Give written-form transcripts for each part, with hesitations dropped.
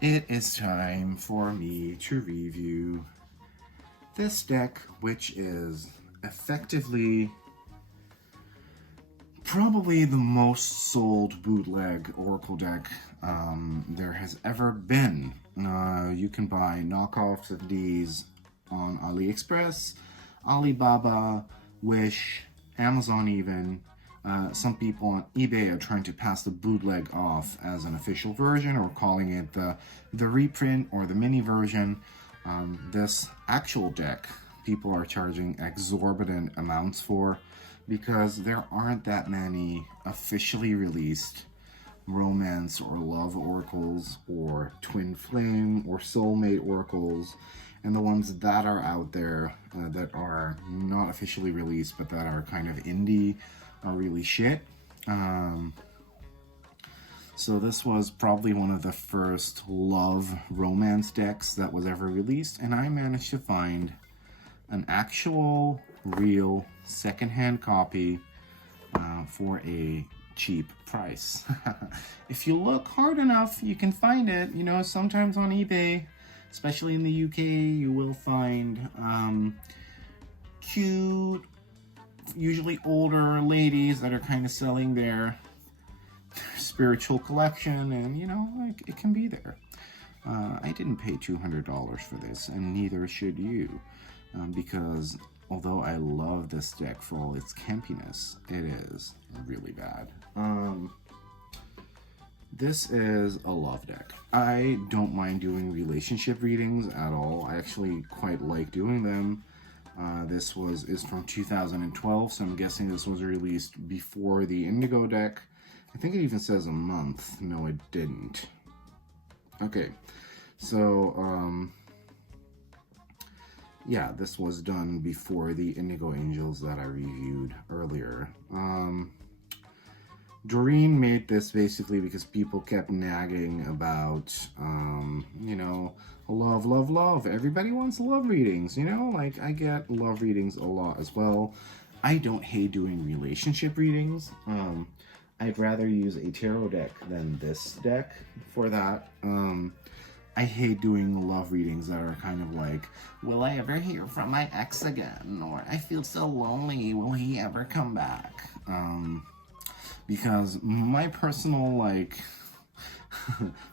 It is time for me to review this deck, which is effectively probably the most sold bootleg Oracle deck there has ever been. You can buy knockoffs of these on AliExpress, Alibaba, Wish, Amazon even. Some people on eBay are trying to pass the bootleg off as an official version or calling it the reprint or the mini version. This actual deck, people are charging exorbitant amounts for because there aren't that many officially released romance or love oracles or twin flame or soulmate oracles, and the ones that are out there that are not officially released but that are kind of indie are really shit. So this was probably one of the first love romance decks that was ever released, and I managed to find an actual real secondhand copy for a cheap price. If you look hard enough, you can find it. You know, sometimes on eBay, especially in the UK, you will find cute, usually older ladies that are kind of selling their spiritual collection, and you know, like, it can be there. I didn't pay $200 for this, and neither should you, because although I love this deck for all its campiness, it is really bad. This is a love deck. I don't mind doing relationship readings at all. I actually quite like doing them. This is from 2012, so I'm guessing this was released before the Indigo deck. I think it even says a month. No, it didn't. Okay, so yeah, this was done before the Indigo Angels that I reviewed earlier. Doreen made this basically because people kept nagging about, you know, love, love, love. Everybody wants love readings, you know? Like, I get love readings a lot as well. I don't hate doing relationship readings. I'd rather use a tarot deck than this deck for that. I hate doing love readings that are kind of like, will I ever hear from my ex again? Or I feel so lonely, will he ever come back? Because my personal, like,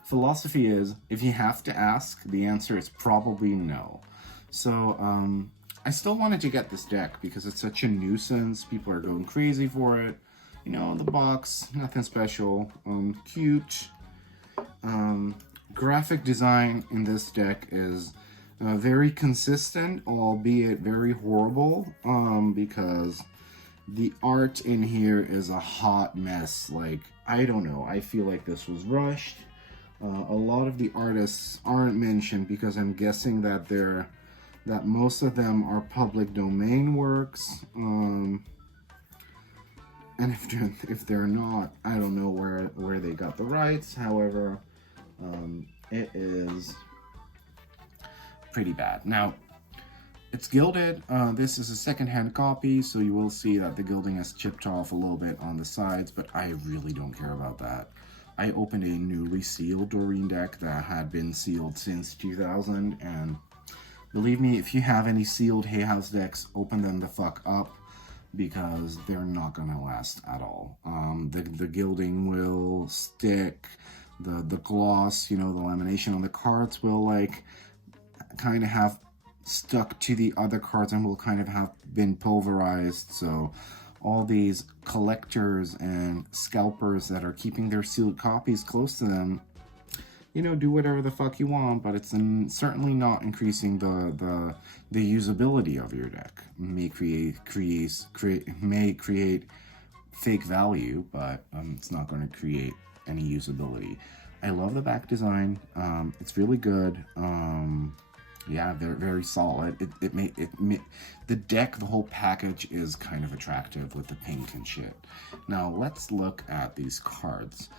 philosophy is, if you have to ask, the answer is probably no. So, I still wanted to get this deck because it's such a nuisance. People are going crazy for it. You know, the box, nothing special. Cute. Graphic design in this deck is very consistent, albeit very horrible, because the art in here is a hot mess. Like, I don't know, I feel like this was rushed. A lot of the artists aren't mentioned because I'm guessing that most of them are public domain works. And if they're not, I don't know where they got the rights. However, it is pretty bad. Now, it's gilded. This is a secondhand copy, so you will see that the gilding has chipped off a little bit on the sides, but I really don't care about that. I opened a newly sealed Doreen deck that had been sealed since 2000, and believe me, if you have any sealed Hay House decks, open them the fuck up, because they're not gonna last at all. The gilding will stick, the gloss, you know, the lamination on the cards will, like, kind of have stuck to the other cards and will kind of have been pulverized. So all these collectors and scalpers that are keeping their sealed copies close to them, you know, do whatever the fuck you want, but it's certainly not increasing the usability of your deck. May create fake value, but it's not going to create any usability. I love the back design. It's really good. Yeah, they're very solid. The deck, the whole package is kind of attractive with the pink and shit. Now let's look at these cards.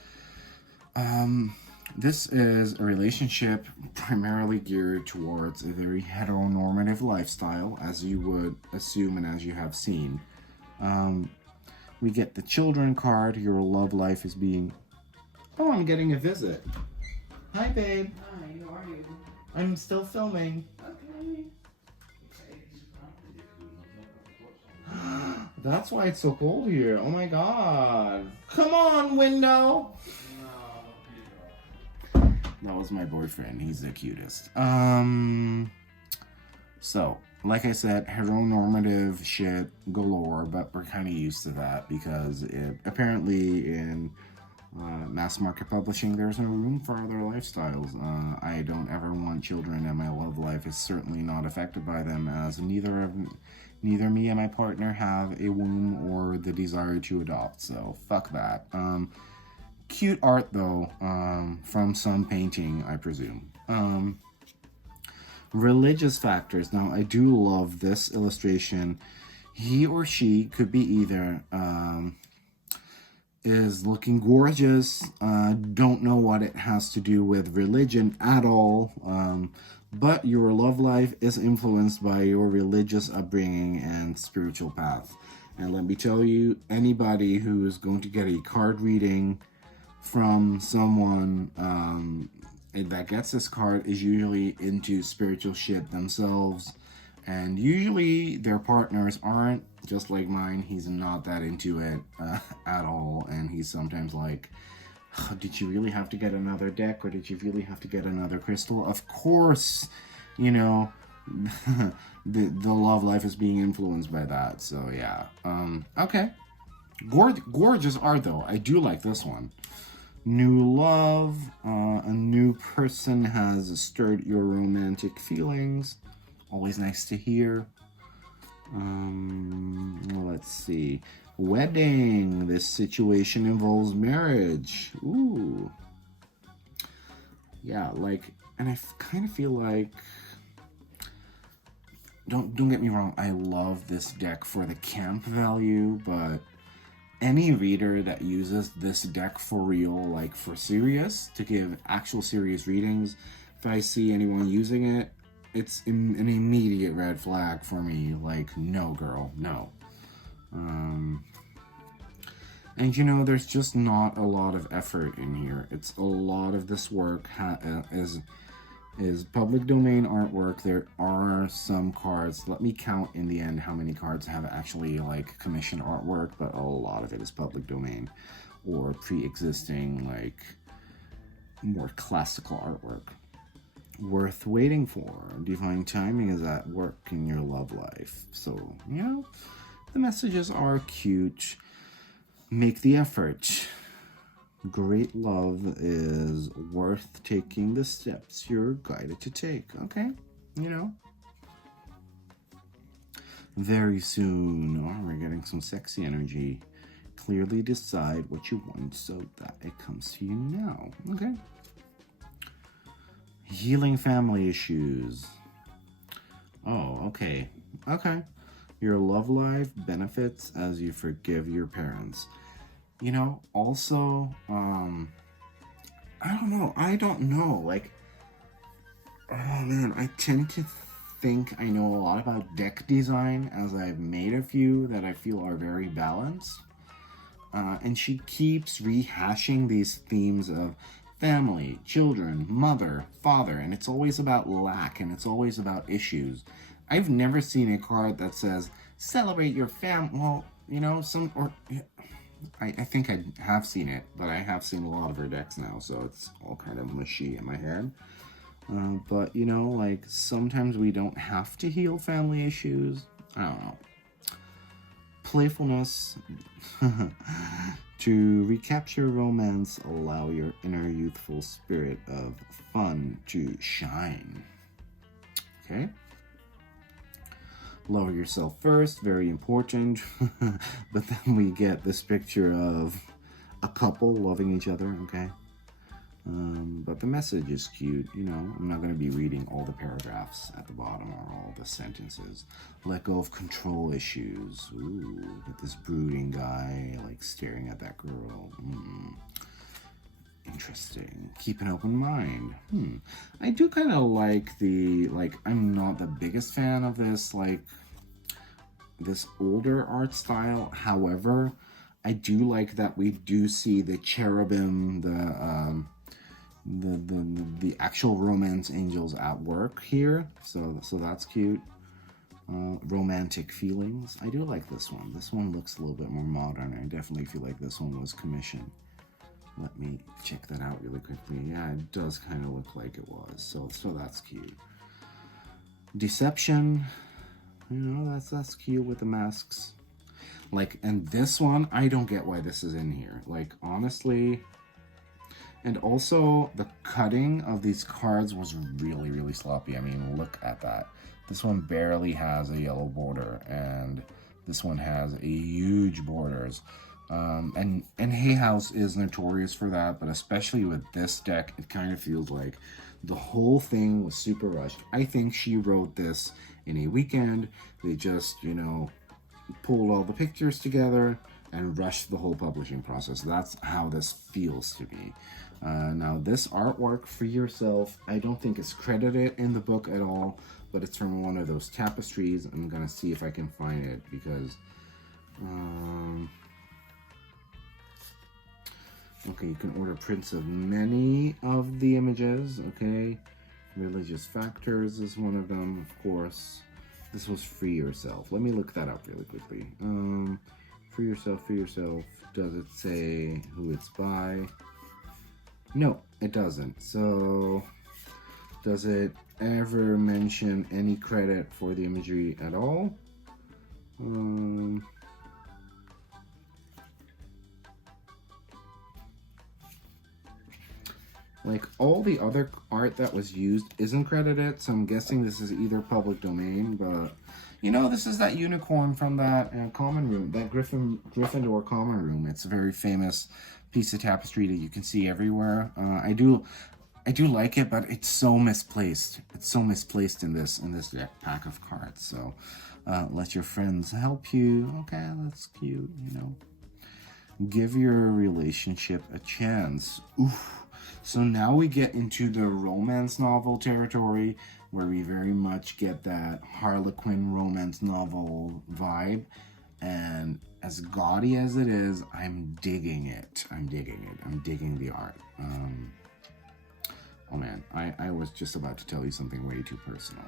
This is a relationship primarily geared towards a very heteronormative lifestyle, as you would assume and as you have seen. We get the children card. Your love life is being... Oh, I'm getting a visit. Hi, babe. Hi, how are you? I'm still filming. Okay. That's why it's so cold here. Oh my god. Come on, window. That was my boyfriend. He's the cutest. So, like I said, heteronormative shit galore, but we're kind of used to that because apparently in mass market publishing, there's no room for other lifestyles. I don't ever want children, and my love life is certainly not affected by them, as neither me and my partner have a womb or the desire to adopt. So fuck that. Cute art though, from some painting, I presume. Religious factors. Now, I do love this illustration. He or she could be either is looking gorgeous, don't know what it has to do with religion at all, but your love life is influenced by your religious upbringing and spiritual path. And let me tell you, anybody who is going to get a card reading from someone that gets this card is usually into spiritual shit themselves, and usually their partners aren't. Just like mine, he's not that into it at all, and he's sometimes like, oh, did you really have to get another deck, or did you really have to get another crystal? Of course, you know, the love life is being influenced by that. So yeah, okay. Gorgeous art though. I do like this one. New love, a new person has stirred your romantic feelings. Always nice to hear. Let's see. Wedding. This situation involves marriage. Ooh. Yeah, like, and I kind of feel like, don't get me wrong, I love this deck for the camp value, but any reader that uses this deck for real, like for serious, to give actual serious readings, if I see anyone using it, it's an immediate red flag for me. Like, no, girl, no. And you know, there's just not a lot of effort in here. It's a lot of this work is public domain artwork. There are some cards. Let me count in the end how many cards have actually like commissioned artwork, but a lot of it is public domain or pre-existing, like more classical artwork. Worth waiting for. Divine timing is at work in your love life. So, you know, the messages are cute. Make the effort. Great love is worth taking the steps you're guided to take. Okay? You know? Very soon. Oh, we're getting some sexy energy. Clearly decide what you want so that it comes to you now. Okay? Healing family issues. Oh, okay. Okay. Your love life benefits as you forgive your parents. You know, also, I don't know. Like, oh man, I tend to think I know a lot about deck design, as I've made a few that I feel are very balanced. And she keeps rehashing these themes of family, children, mother, father, and it's always about lack, and it's always about issues. I've never seen a card that says, celebrate your well, you know, I think I have seen it, but I have seen a lot of her decks now, so it's all kind of mushy in my head. But, you know, like, sometimes we don't have to heal family issues. I don't know. Playfulness. To recapture romance, allow your inner youthful spirit of fun to shine. Okay? Love yourself first, very important. But then we get this picture of a couple loving each other, okay? But the message is cute, you know. I'm not going to be reading all the paragraphs at the bottom or all the sentences. Let go of control issues. Ooh, with this brooding guy, like, staring at that girl. Interesting. Keep an open mind. I do kind of like I'm not the biggest fan of this, like, this older art style. However, I do like that we do see the cherubim, the actual romance angels at work here. So that's cute. Romantic feelings. I do like this one. This one looks a little bit more modern. I definitely feel like this one was commissioned. Let me check that out really quickly. Yeah, it does kind of look like it was. So that's cute. Deception. You know, that's cute with the masks. Like, and this one, I don't get why this is in here. Like, honestly. And also, the cutting of these cards was really, really sloppy. I mean, look at that. This one barely has a yellow border, and this one has a huge borders. And Hay House is notorious for that, but especially with this deck, it kind of feels like the whole thing was super rushed. I think she wrote this in a weekend. They just, you know, pulled all the pictures together and rushed the whole publishing process. That's how this feels to me. Now, this artwork, For Yourself, I don't think is credited in the book at all, but it's from one of those tapestries. I'm gonna see if I can find it, because okay, you can order prints of many of the images. Okay, Religious Factors is one of them, of course. This was Free Yourself. Let me look that up really quickly. Free Yourself, Free Yourself. Does it say who it's by? No, it doesn't. So, does it ever mention any credit for the imagery at all? Like, all the other art that was used isn't credited, so I'm guessing this is either public domain, but, you know, this is that unicorn from that common room, that Gryffindor common room. It's a very famous piece of tapestry that you can see everywhere. I do like it, but it's so misplaced. It's so misplaced in this pack of cards. So let your friends help you. Okay, that's cute, you know. Give your relationship a chance. Oof. So now we get into the romance novel territory, where we very much get that Harlequin romance novel vibe. And as gaudy as it is, I'm digging it. I'm digging the art. Oh man, I was just about to tell you something way too personal.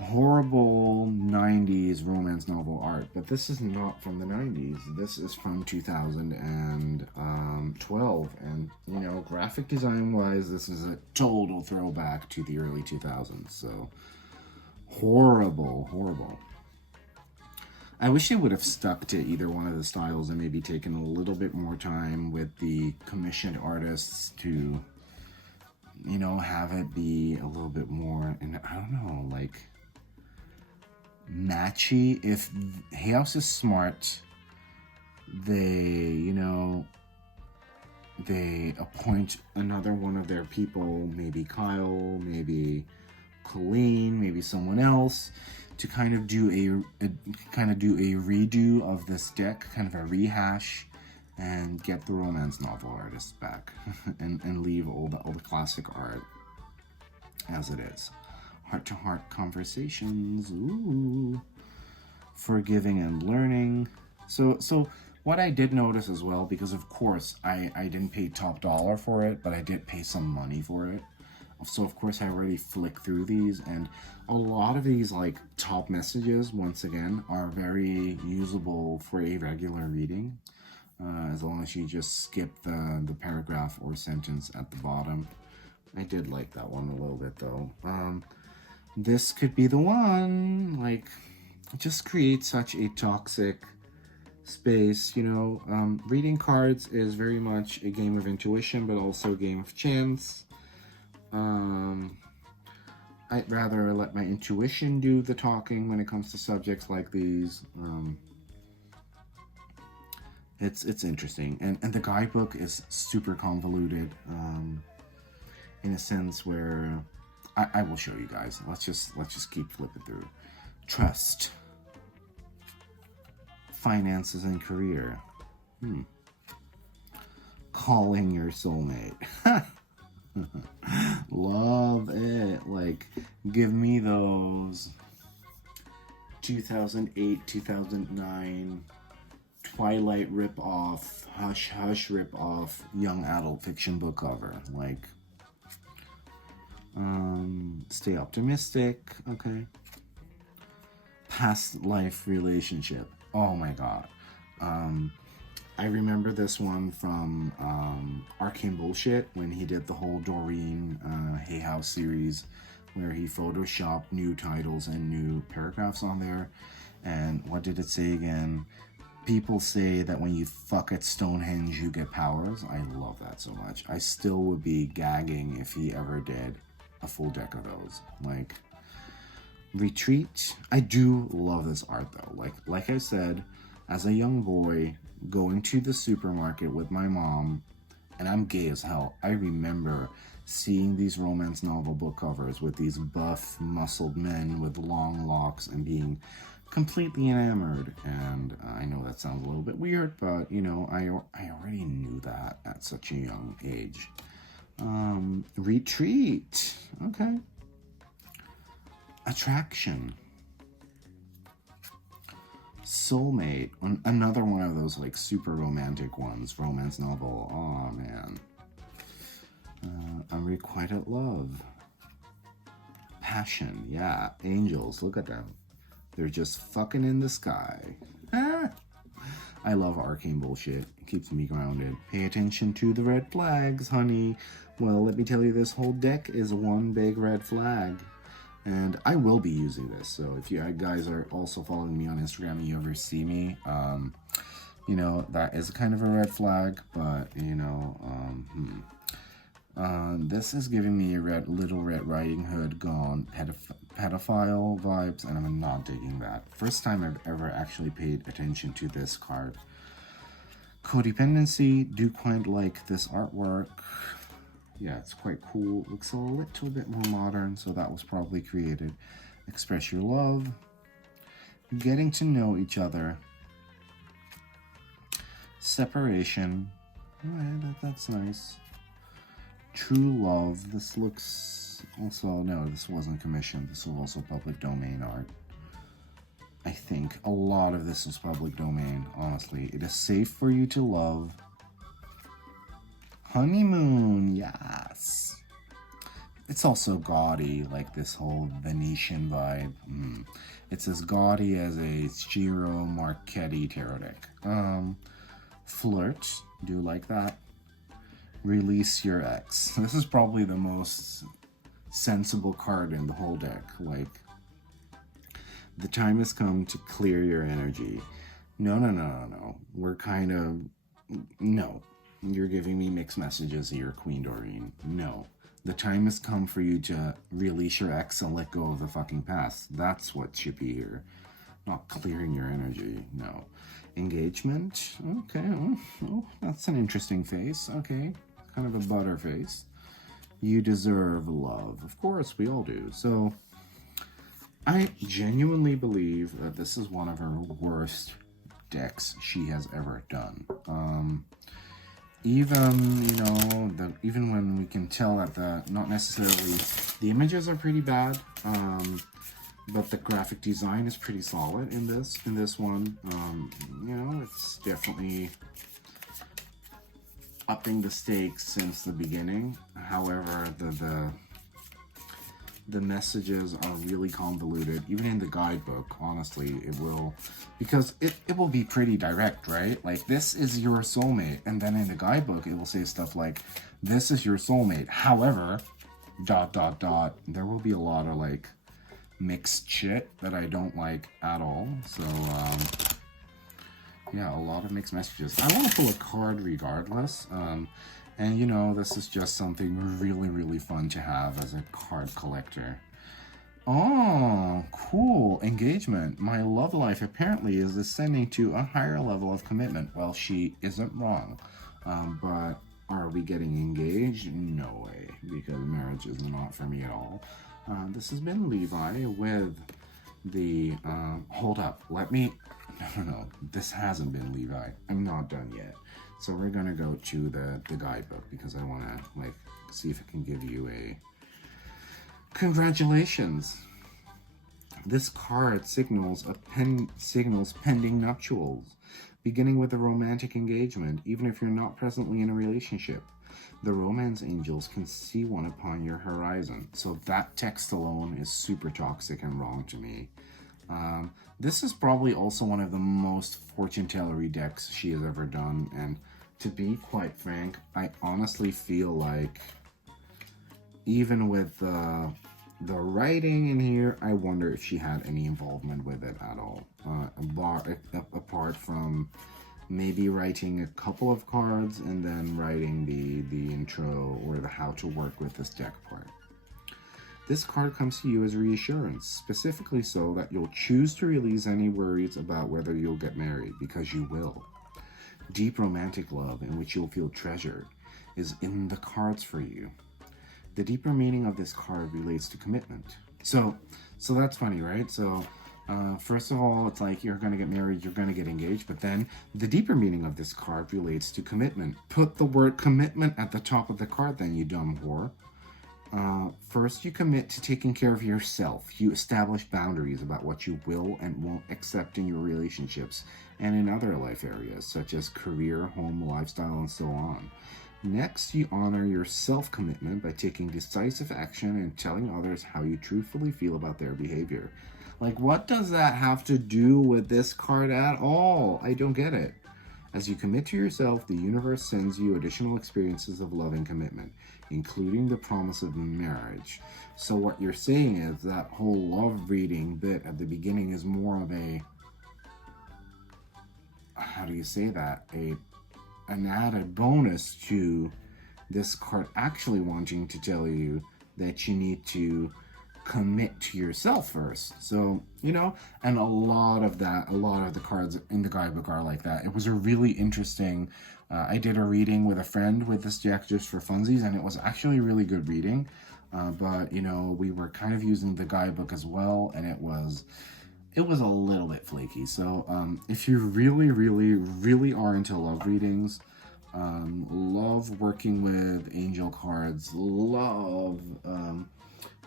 Horrible 90s romance novel art, but this is not from the 90s. This is from 2012, and you know, graphic design wise, this is a total throwback to the early 2000s. So horrible. I wish they would have stuck to either one of the styles and maybe taken a little bit more time with the commissioned artists to, you know, have it be a little bit more, and I don't know, like, matchy. If Hay House is smart, they, you know, they appoint another one of their people, maybe Kyle, maybe Colleen, maybe someone else, to kind of do a redo of this deck, kind of a rehash, and get the romance novel artists back and leave all the classic art as it is. Heart-to-heart conversations. Ooh. Forgiving and learning. So what I did notice as well, because of course I didn't pay top dollar for it, but I did pay some money for it. So of course I already flicked through these, and a lot of these like top messages, once again, are very usable for a regular reading, as long as you just skip the paragraph or sentence at the bottom. I did like that one a little bit though. This could be the one. Like, just create such a toxic space, you know. Reading cards is very much a game of intuition, but also a game of chance. I'd rather let my intuition do the talking when it comes to subjects like these. It's interesting, and the guidebook is super convoluted, in a sense where I will show you guys. Let's just keep flipping through. Trust, finances and career. Calling your soulmate. Love it. Like, give me those 2008, 2009, Twilight rip-off, Hush Hush rip-off, young adult fiction book cover. Like, stay optimistic, okay? Past life relationship. Oh my god. I remember this one from Arcane Bullshit when he did the whole Doreen Hay House series where he photoshopped new titles and new paragraphs on there. And what did it say again? People say that when you fuck at Stonehenge, you get powers. I love that so much. I still would be gagging if he ever did a full deck of those. Like, Retreat. I do love this art though. Like I said, as a young boy, going to the supermarket with my mom, and I'm gay as hell, I remember seeing these romance novel book covers with these buff, muscled men with long locks and being completely enamored. And I know that sounds a little bit weird, but you know, I already knew that at such a young age. Retreat. Okay. Attraction. Soulmate. Another one of those like super romantic ones. Romance novel. Oh man. Unrequited love. Passion. Yeah. Angels. Look at them. They're just fucking in the sky. Ah. I love Arcane Bullshit. It keeps me grounded. Pay attention to the red flags, honey. Well, let me tell you, this whole deck is one big red flag. And I will be using this. So if you guys are also following me on Instagram and you ever see me, you know, that is kind of a red flag. But, you know, this is giving me a Little Red Riding Hood gone pedophile vibes, and I'm not digging that. First time I've ever actually paid attention to this card. Codependency. Do quite like this artwork. Yeah, it's quite cool. Looks a little bit more modern, so that was probably created. Express your love. Getting to know each other. Separation. Alright, that's nice. True love. This looks also, no, this wasn't commissioned. This was also public domain art. I think a lot of this was public domain, honestly. It is safe for you to love. Honeymoon, yes. It's also gaudy, like this whole Venetian vibe. It's as gaudy as a Ciro Marchetti tarot deck. Flirt, do you like that? Release your ex. This is probably the most sensible card in the whole deck. Like, the time has come to clear your energy. No. We're kind of, no. You're giving me mixed messages here, Queen Doreen. No. The time has come for you to release your ex and let go of the fucking past. That's what should be here. Not clearing your energy. No. Engagement. Okay. Oh, that's an interesting face. Okay. Kind of a butter face. You deserve love. Of course, we all do. So, I genuinely believe that this is one of her worst decks she has ever done. Even, you know, even when we can tell that not necessarily, the images are pretty bad, but the graphic design is pretty solid in this one. You know, it's definitely upping the stakes since the beginning. However, the messages are really convoluted. Even in the guidebook, honestly, it will, because it will be pretty direct, right? Like, this is your soulmate, and then in the guidebook it will say stuff like, this is your soulmate, however, ... There will be a lot of like mixed shit that I don't like at all. So yeah, a lot of mixed messages. I want to pull a card regardless. And you know, this is just something really fun to have as a card collector. Oh, cool. Engagement. My love life apparently is ascending to a higher level of commitment. Well, she isn't wrong. But are we getting engaged? No way, because marriage is not for me at all. This has been Levi with the, hold up, let me, no, this hasn't been Levi. I'm not done yet. So we're gonna go to the guidebook because I wanna like see if it can give you a congratulations. This card signals pending nuptials. beginning with a romantic engagement, even if you're not presently in a relationship. The romance angels can see one upon your horizon. So that text alone is super toxic and wrong to me. This is probably also one of the most fortune tellery decks she has ever done, and to be quite frank, I honestly feel like even with the writing in here, I wonder if she had any involvement with it at all, apart from maybe writing a couple of cards and then writing the intro or the how to work with this deck part. This card comes to you as reassurance, specifically so that you'll choose to release any worries about whether you'll get married, because you will. Deep romantic love in which you'll feel treasured is in the cards for you. The deeper meaning of this card relates to commitment. So that's funny, right? So first of all, it's like you're going to get married, you're going to get engaged, but then the deeper meaning of this card relates to commitment. Put the word commitment at the top of the card then, you dumb whore. First, you commit to taking care of yourself. You establish boundaries about what you will and won't accept in your relationships and in other life areas, such as career, home, lifestyle, and so on. Next, you honor your self-commitment by taking decisive action and telling others how you truthfully feel about their behavior. Like, what does that have to do with this card at all? I don't get it. As you commit to yourself, the universe sends you additional experiences of love and commitment, including the promise of marriage. So what you're saying is that whole love reading bit at the beginning is more of a, how do you say that? An added bonus to this card actually wanting to tell you that you need to commit to yourself first. So, and a lot of the cards in the guidebook are like that. It was a really interesting, I did a reading with a friend with this deck just for funsies, and it was actually a really good reading. But, we were kind of using the guidebook as well, and it was a little bit flaky. So, if you really, really, really are into love readings, love working with angel cards, love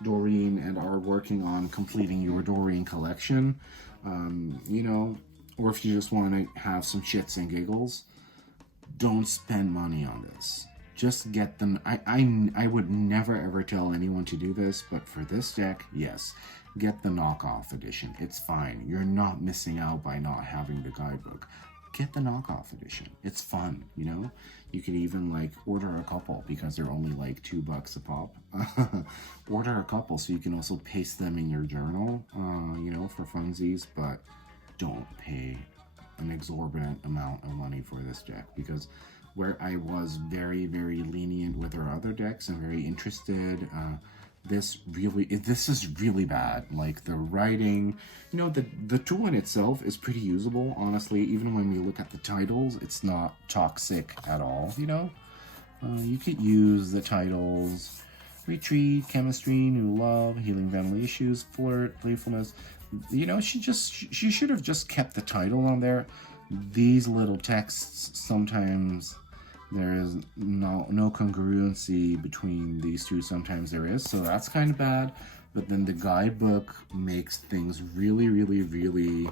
Doreen, and are working on completing your Doreen collection, or if you just want to have some shits and giggles, don't spend money on this. Just get them. I would never ever tell anyone to do this, but for this deck, yes, get the knockoff edition. It's fine. You're not missing out by not having the guidebook. Get the knockoff edition. It's fun, You could even order a couple because they're only $2 a pop. Order a couple so you can also paste them in your journal, for funsies, but don't pay an exorbitant amount of money for this deck, because where I was very, very lenient with our other decks and very interested, this is really bad. Like the writing, the tool in itself is pretty usable, honestly. Even when we look at the titles, it's not toxic at all. You could use the titles: retreat, chemistry, new love, healing family issues, flirt, playfulness. She should have just kept the title on there. These little texts, sometimes there is no congruency between these two. Sometimes there is, so that's kind of bad. But then the guidebook makes things really, really, really,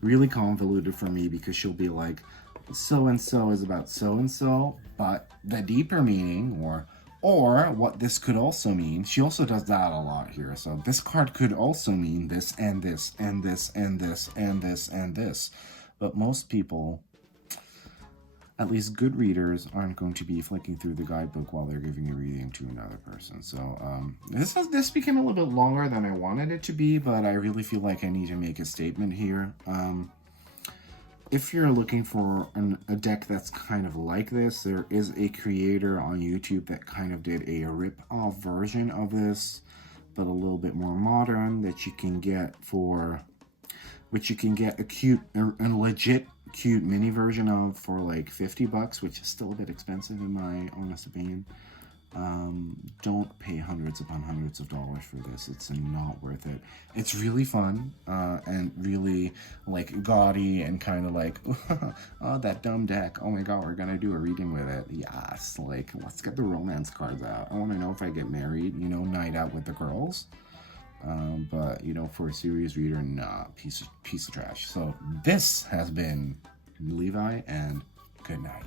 really convoluted for me, because she'll be like, so-and-so is about so-and-so, but the deeper meaning, or what this could also mean, she also does that a lot here. So this card could also mean this, and this, and this, and this, and this, and this. But most people, at least good readers, aren't going to be flicking through the guidebook while they're giving a reading to another person. So this became a little bit longer than I wanted it to be, but I really feel like I need to make a statement here. If you're looking for a deck that's kind of like this, there is a creator on YouTube that kind of did a rip-off version of this, but a little bit more modern, that you can get a legit cute mini version of for $50, which is still a bit expensive in my honest opinion. Don't pay hundreds upon hundreds of dollars for this. It's not worth it. It's really fun and really gaudy and kind of oh, that dumb deck. Oh my god, we're gonna do a reading with it. Yes, let's get the romance cards out. I want to know if I get married, night out with the girls. but you know, for a serious reader, nah, piece of trash. So this has been Levi, and good night.